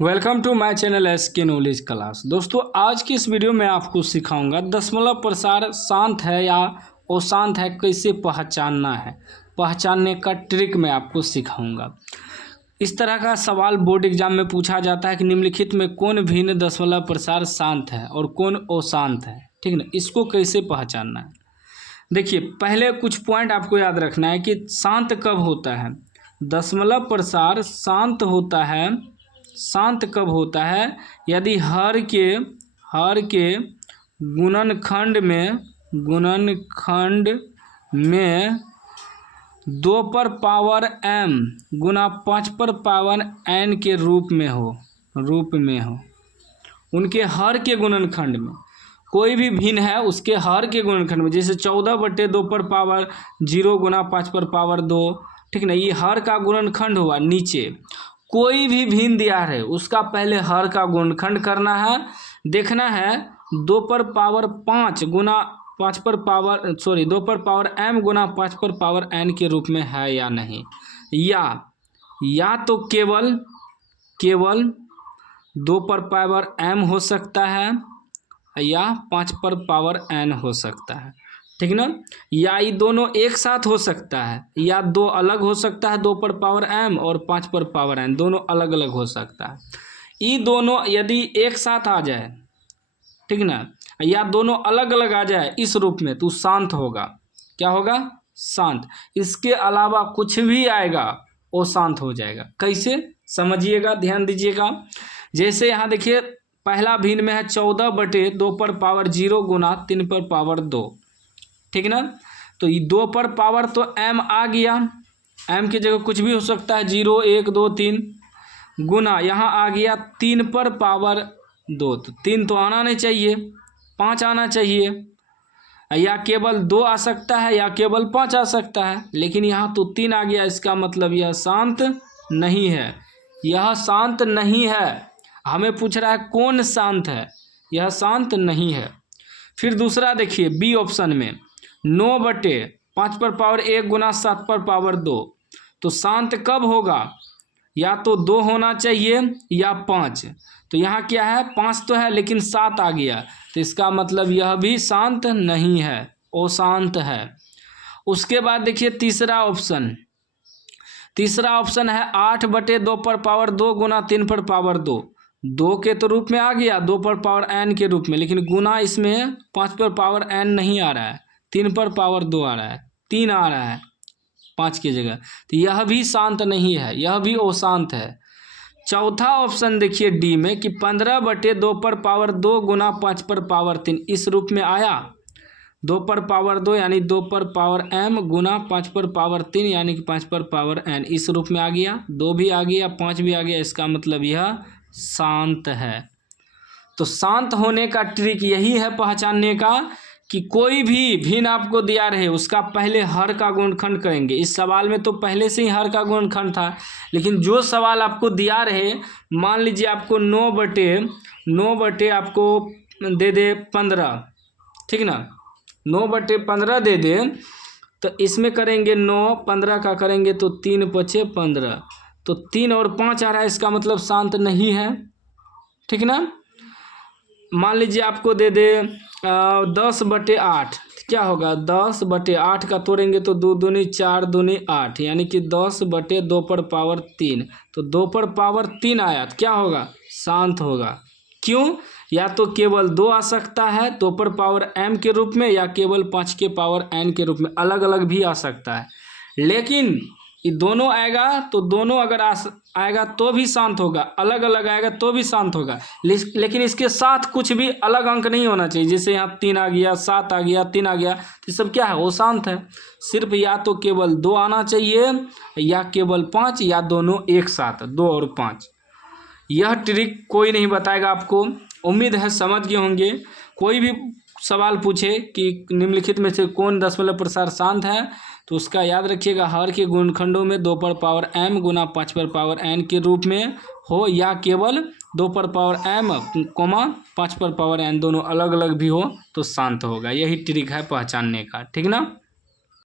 Welcome to my channel SK knowledge class. दोस्तों आज की इस वीडियो में आपको सिखाऊंगा दशमलव प्रसार शांत है या अशांत है कैसे पहचानना है। पहचानने का ट्रिक मैं आपको सिखाऊंगा। इस तरह का सवाल बोर्ड एग्जाम में पूछा जाता है कि निम्नलिखित में कौन भिन्न दशमलव प्रसार शांत है और कौन अशांत है, ठीक ना। इसको कैसे पहचानना है, देखिए पहले कुछ पॉइंट आपको याद रखना है कि शांत कब होता है। दशमलव प्रसार शांत कब होता है यदि हर के गुणनखंड में 2 पर पावर m गुना 5 पर पावर n के रूप में हो। उनके हर के गुणनखंड में कोई भी भिन्न है उसके हर के गुणनखंड में, जैसे 14/2 पर पावर 0 गुना 5 पर पावर 2, ठीक ना। ये हर का गुणनखंड हुआ। नीचे कोई भी भिन्न दिया है उसका पहले हर का गुणनखंड करना है, देखना है 2 पर पावर 5 गुना 5 पर पावर 2 पर पावर m गुना 5 पर पावर n के रूप में है या नहीं। या तो केवल 2 पर पावर m हो सकता है या 5 पर पावर n हो सकता है, ठीक ना। या ये दोनों एक साथ हो सकता है या दो अलग हो सकता है। 2 पर पावर m और 5 पर पावर n दोनों अलग अलग हो सकता है। ये दोनों यदि एक साथ आ जाए, ठीक ना, या दोनों अलग अलग आ जाए इस रूप में तो शांत होगा। क्या होगा? शांत। इसके अलावा कुछ भी आएगा वो शांत हो जाएगा। कैसे समझिएगा, ध्यान दीजिएगा। जैसे यहाँ देखिए पहला भिन्न में है 14/2 पर पावर 0 गुना 3 पर पावर 2, ठीक ना। तो ये 2 पर पावर तो m आ गया, m की जगह कुछ भी हो सकता है 0 1 2 3 गुना यहाँ आ गया 3 पर पावर 2, तो 3 तो आना नहीं चाहिए, 5 आना चाहिए। या केवल 2 आ सकता है या केवल 5 आ सकता है, लेकिन यहाँ तो 3 आ गया। इसका मतलब यह शांत नहीं है। यह शांत नहीं है। हमें पूछ रहा है कौन शांत है, यह शांत नहीं है। फिर दूसरा देखिए बी ऑप्शन में 9/5 पर पावर 1 गुना 7 पर पावर 2, तो शांत कब होगा? या तो 2 होना चाहिए या 5। तो यहाँ क्या है, 5 तो है लेकिन 7 आ गया, तो इसका मतलब यह भी शांत नहीं है, अशांत है। उसके बाद देखिए तीसरा ऑप्शन है 8/2 पर पावर 2 गुना 3 पर पावर 2। 2 के तो रूप में आ गया, 2 पर पावर n के रूप में, लेकिन गुना इसमें 5 पर पावर n नहीं आ रहा है, 3 पर पावर 2 आ रहा है, 3 आ रहा है 5 की जगह, तो यह भी शांत नहीं है, यह भी अशांत है। चौथा ऑप्शन देखिए डी में कि 15/2 पर पावर 2 गुना 5 पर पावर 3 इस रूप में आया। 2 पर पावर 2 यानी 2 पर पावर m गुना 5 पर पावर 3 यानी कि 5 पर पावर n इस रूप में आ गया। 2 भी आ गया, 5 भी आ गया, इसका मतलब यह शांत है। तो शांत होने का ट्रिक यही है पहचानने का कि कोई भी भिन्न आपको दिया रहे उसका पहले हर का गुणनखंड करेंगे। इस सवाल में तो पहले से ही हर का गुणनखंड था, लेकिन जो सवाल आपको दिया रहे, मान लीजिए आपको 9/9 आपको दे दे 15, ठीक ना, 9/15 दे दे, तो इसमें करेंगे 9 15 का करेंगे तो 3 × 5 = 15, तो 3 और 5 आ रहा है, इसका मतलब शांत नहीं है, ठीक ना। मान लीजिए आपको दे दे 10/8, क्या होगा? 10/8 का तोड़ेंगे तो 2 दूनी 4 दूनी 8 यानी कि 10/2 पर पावर 3, तो 2 पर पावर 3 आया तो क्या होगा? शांत होगा। क्यों? या तो केवल 2 आ सकता है 2 पर पावर m के रूप में, या केवल 5 के पावर n के रूप में, अलग अलग भी आ सकता है। लेकिन ये दोनों आएगा तो दोनों अगर आएगा तो भी शांत होगा, अलग अलग आएगा तो भी शांत होगा, लेकिन इसके साथ कुछ भी अलग अंक नहीं होना चाहिए। जैसे यहाँ 3 आ गया, 7 आ गया, 3 आ गया, तो सब क्या है? वो शांत है। सिर्फ या तो केवल 2 आना चाहिए या केवल 5, या दोनों एक साथ 2 और 5। यह ट्रिक कोई नहीं बताएगा आपको। उम्मीद है समझ गए होंगे। कोई भी सवाल पूछे कि निम्नलिखित में से कौन दशमलव प्रसार शांत है, तो उसका याद रखिएगा हर के गुणनखंडों में 2 पर पावर m गुना 5 पर पावर n के रूप में हो, या केवल 2 पर पावर m, 5 पर पावर n दोनों अलग अलग भी हो तो शांत होगा। यही ट्रिक है पहचानने का, ठीक ना।